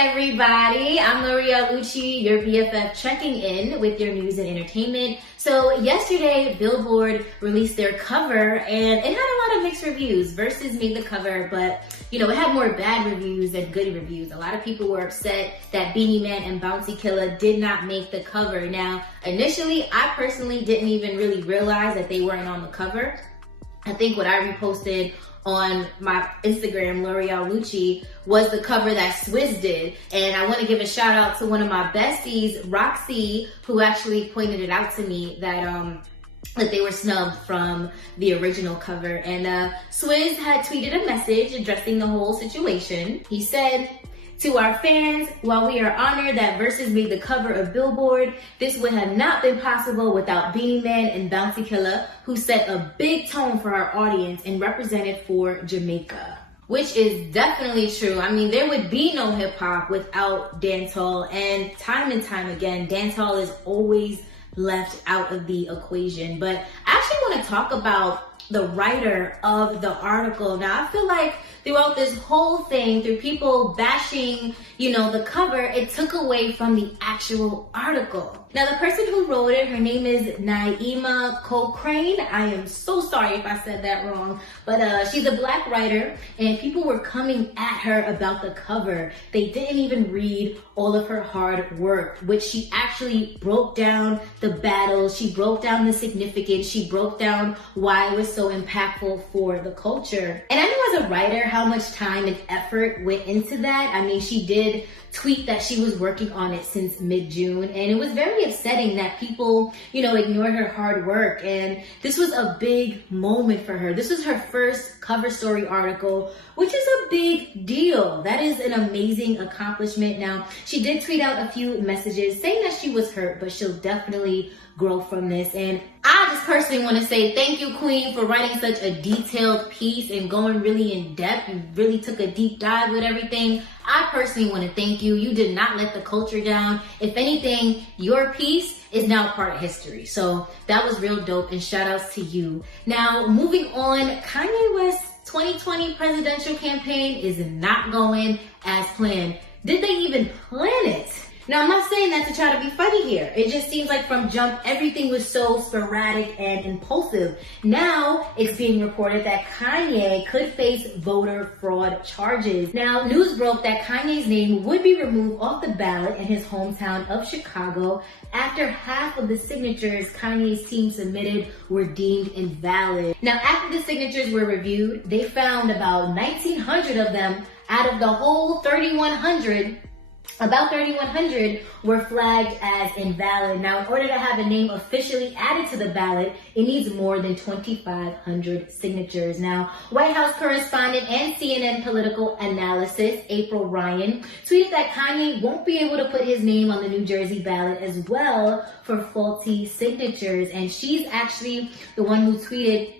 everybody, I'm L'Oreal Lucci, your BFF, checking in with your news and entertainment. So yesterday, Billboard released their cover and it had a lot of mixed reviews. Versus made the cover, but it had more bad reviews than good reviews. A lot of people were upset that Beanie Man and Bouncy Killer did not make the cover. Now, initially, I personally didn't even really realize that they weren't on the cover. I think what I reposted on my Instagram, L'Oreal Lucci, was the cover that Swizz did. And I want to give a shout out to one of my besties, Roxy, who actually pointed it out to me that they were snubbed from the original cover. And Swizz had tweeted a message addressing the whole situation. He said, "To our fans, while we are honored that Verzus made the cover of Billboard, this would have not been possible without Beanie Man and Bouncy Killer, who set a big tone for our audience and represented for Jamaica." Which is definitely true. I mean, there would be no hip hop without dancehall, and time again, dancehall is always left out of the equation. But I actually want to talk about the writer of the article. Now, I feel like throughout this whole thing, through people bashing, the cover, it took away from the actual article. Now, the person who wrote it, her name is Naima Cochrane. I am so sorry if I said that wrong, but she's a Black writer, and people were coming at her about the cover. They didn't even read all of her hard work, which she actually broke down the battles, she broke down the significance, she broke down why it was so impactful for the culture. And I know as a writer how much time and effort went into that. I mean, she did tweet that she was working on it since mid-June, and it was very upsetting that people, ignored her hard work. And this was a big moment for her. This was her first cover story article, which is a big deal. That is an amazing accomplishment. Now, she did tweet out a few messages saying that she was hurt, but she'll definitely grow from this. And I just personally want to say thank you, Queen, for writing such a detailed piece and going really in depth. You really took a deep dive with everything. I personally want to thank you. You did not let the culture down. If anything, your piece is now part of history. So that was real dope, and shout outs to you. Now, moving on, Kanye West's 2020 presidential campaign is not going as planned. Did they even plan it? Now, I'm not saying that to try to be funny here. It just seems like from jump, everything was so sporadic and impulsive. Now, it's being reported that Kanye could face voter fraud charges. Now, news broke that Kanye's name would be removed off the ballot in his hometown of Chicago after half of the signatures Kanye's team submitted were deemed invalid. Now, after the signatures were reviewed, they found about 1,900 of them out of the whole 3,100. About 3,100 were flagged as invalid. Now, in order to have a name officially added to the ballot, it needs more than 2,500 signatures. Now, White House correspondent and CNN political analyst April Ryan tweeted that Kanye won't be able to put his name on the New Jersey ballot as well for faulty signatures. And she's actually the one who tweeted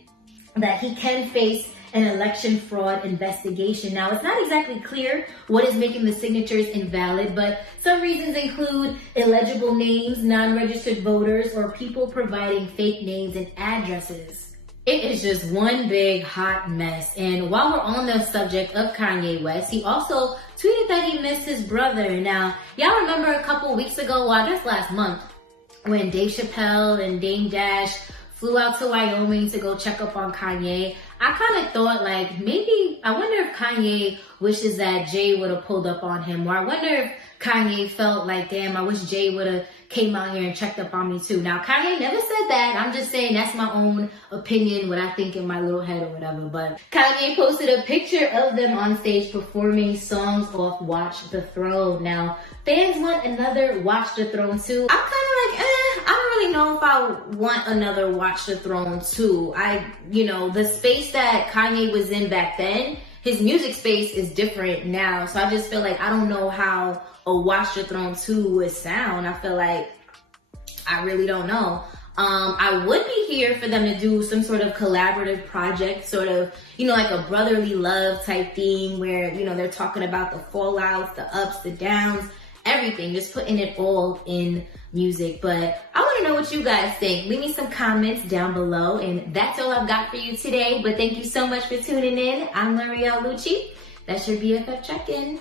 that he can face an election fraud investigation. Now, it's not exactly clear what is making the signatures invalid, but some reasons include illegible names, non-registered voters, or people providing fake names and addresses. It is just one big hot mess. And while we're on the subject of Kanye West, he also tweeted that he missed his brother. Now, y'all remember a couple weeks ago, well, I guess last month, when Dave Chappelle and Dame Dash flew out to Wyoming to go check up on Kanye. I kind of thought I wonder if Kanye wishes that Jay would have pulled up on him, or I wonder if Kanye felt like, damn, I wish Jay would have came out here and checked up on me too. Now, Kanye never said that. I'm just saying that's my own opinion, what I think in my little head or whatever. But Kanye posted a picture of them on stage performing songs off Watch the Throne. Now, fans want another Watch the Throne 2. I'm kind of like, I don't really know if I want another Watch the Throne 2. The space that Kanye was in back then, his music space is different now. So I just feel like I don't know how a Watch the Throne 2 would sound. I feel like I really don't know. I would be here for them to do some sort of collaborative project, sort of, like a brotherly love type thing where, they're talking about the fallouts, the ups, the downs, everything, just putting it all in music. But I want to know what you guys think. Leave me some comments down below. And that's all I've got for you today. But thank you so much for tuning in. I'm L'Oreal Lucci. That's your BFF check-in.